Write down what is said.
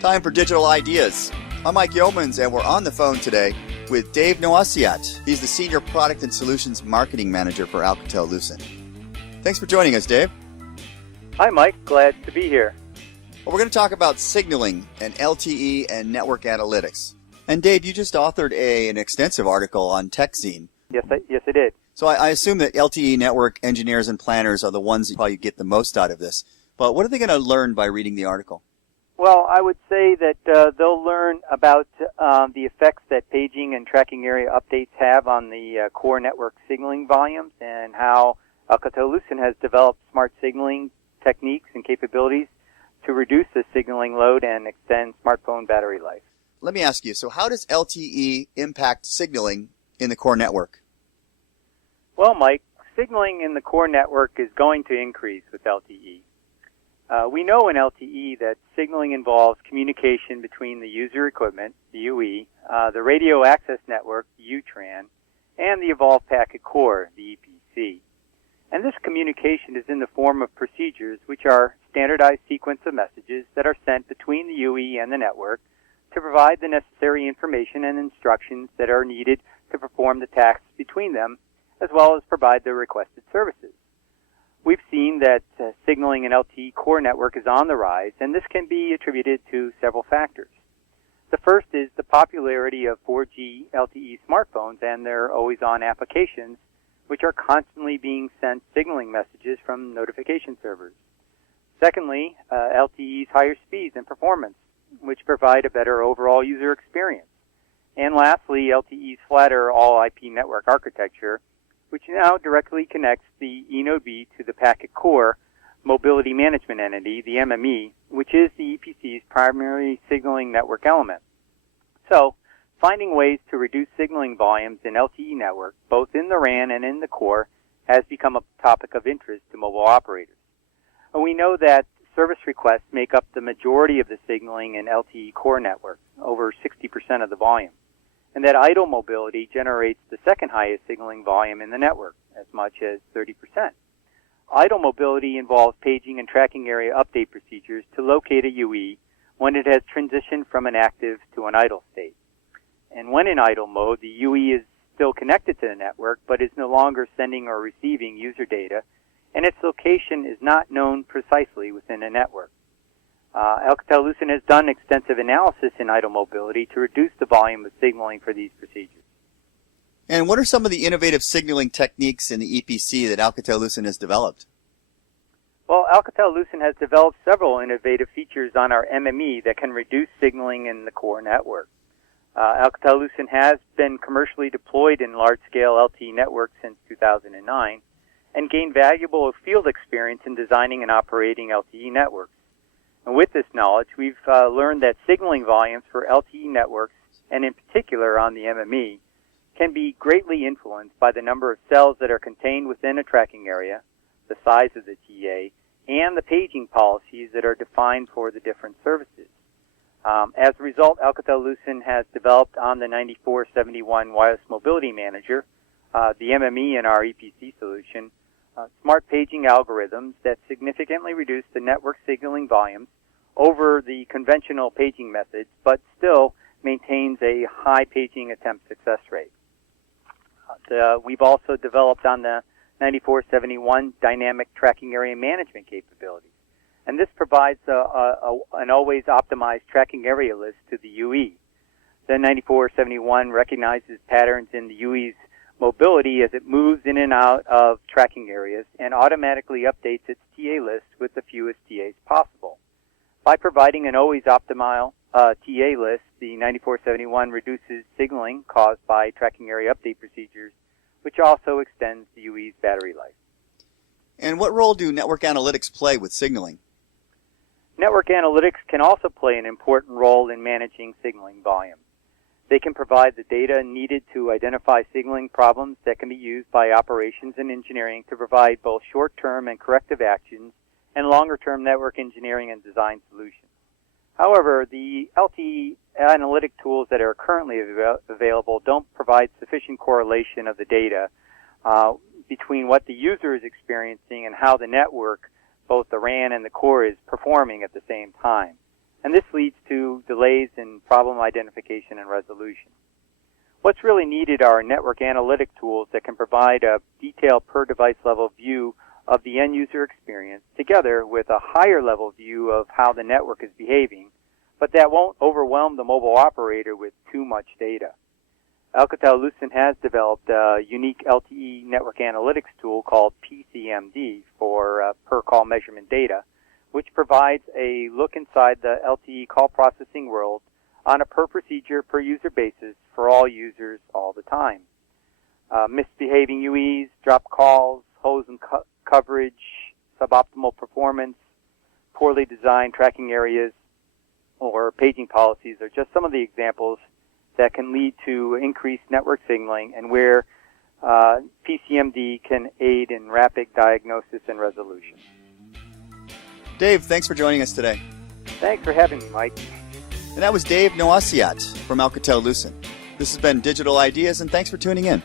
Time for Digital Ideas. I'm Mike Yeomans, and we're on the phone today with Dave Noasiat. He's the Senior Product and Solutions Marketing Manager for Alcatel-Lucent. Thanks for joining us, Dave. Hi, Mike. Glad to be here. Well, we're going to talk about signaling and LTE and network analytics. And Dave, you just authored an extensive article on TechZine. Yes, I did. So I assume that LTE network engineers and planners are the ones that probably get the most out of this. But what are they going to learn by reading the article? Well, I would say that they'll learn about the effects that paging and tracking area updates have on the core network signaling volumes and how Alcatel-Lucent has developed smart signaling techniques and capabilities to reduce the signaling load and extend smartphone battery life. Let me ask you, so how does LTE impact signaling in the core network? Well, Mike, signaling in the core network is going to increase with LTE. We know in LTE that signaling involves communication between the user equipment, the UE, the radio access network, the UTRAN, and the evolved packet core, the EPC. And this communication is in the form of procedures which are standardized sequence of messages that are sent between the UE and the network to provide the necessary information and instructions that are needed to perform the tasks between them, as well as provide the requested services. We've seen that signaling in LTE core network is on the rise, and this can be attributed to several factors. The first is the popularity of 4G LTE smartphones and their always-on applications, which are constantly being sent signaling messages from notification servers. Secondly, LTE's higher speeds and performance, which provide a better overall user experience. And lastly, LTE's flatter all-IP network architecture, which now directly connects the eNode B to the packet core mobility management entity, the MME, which is the EPC's primary signaling network element. So, finding ways to reduce signaling volumes in LTE network, both in the RAN and in the core, has become a topic of interest to mobile operators. And we know that service requests make up the majority of the signaling in LTE core network, over 60% of the volume, and that idle mobility generates the second highest signaling volume in the network, as much as 30%. Idle mobility involves paging and tracking area update procedures to locate a UE when it has transitioned from an active to an idle state. And when in idle mode, the UE is still connected to the network, but is no longer sending or receiving user data, and its location is not known precisely within a network. Alcatel-Lucent has done extensive analysis in idle mobility to reduce the volume of signaling for these procedures. And what are some of the innovative signaling techniques in the EPC that Alcatel-Lucent has developed? Well, Alcatel-Lucent has developed several innovative features on our MME that can reduce signaling in the core network. Alcatel-Lucent has been commercially deployed in large-scale LTE networks since 2009 and gained valuable field experience in designing and operating LTE networks. And with this knowledge, we've learned that signaling volumes for LTE networks, and in particular on the MME, can be greatly influenced by the number of cells that are contained within a tracking area, the size of the TA, and the paging policies that are defined for the different services. As a result, Alcatel-Lucent has developed on the 9471 Wireless Mobility Manager, the MME in our EPC solution, smart paging algorithms that significantly reduce the network signaling volumes over the conventional paging methods, but still maintains a high paging attempt success rate. We've also developed on the 9471 dynamic tracking area management capabilities. And this provides an always optimized tracking area list to the UE. The 9471 recognizes patterns in the UE's mobility as it moves in and out of tracking areas and automatically updates its TA list with the fewest TAs possible. By providing an always optimal TA list, the 9471 reduces signaling caused by tracking area update procedures, which also extends the UE's battery life. And what role do network analytics play with signaling? Network analytics can also play an important role in managing signaling volume. They can provide the data needed to identify signaling problems that can be used by operations and engineering to provide both short-term and corrective actions and longer-term network engineering and design solutions. However, the LTE analytic tools that are currently available don't provide sufficient correlation of the data between what the user is experiencing and how the network, both the RAN and the core, is performing at the same time. and this leads to delays in problem identification and resolution. What's really needed are network analytic tools that can provide a detailed per-device level view of the end-user experience together with a higher-level view of how the network is behaving, but that won't overwhelm the mobile operator with too much data. Alcatel-Lucent has developed a unique LTE network analytics tool called PCMD for per-call measurement data, which provides a look inside the LTE call processing world on a per-procedure, per-user basis for all users all the time. Misbehaving UEs, dropped calls, hose and coverage, suboptimal performance, poorly designed tracking areas, or paging policies are just some of the examples that can lead to increased network signaling and where PCMD can aid in rapid diagnosis and resolution. Dave, thanks for joining us today. Thanks for having me, Mike. And that was Dave Noasiat from Alcatel-Lucent. This has been Digital Ideas, and thanks for tuning in.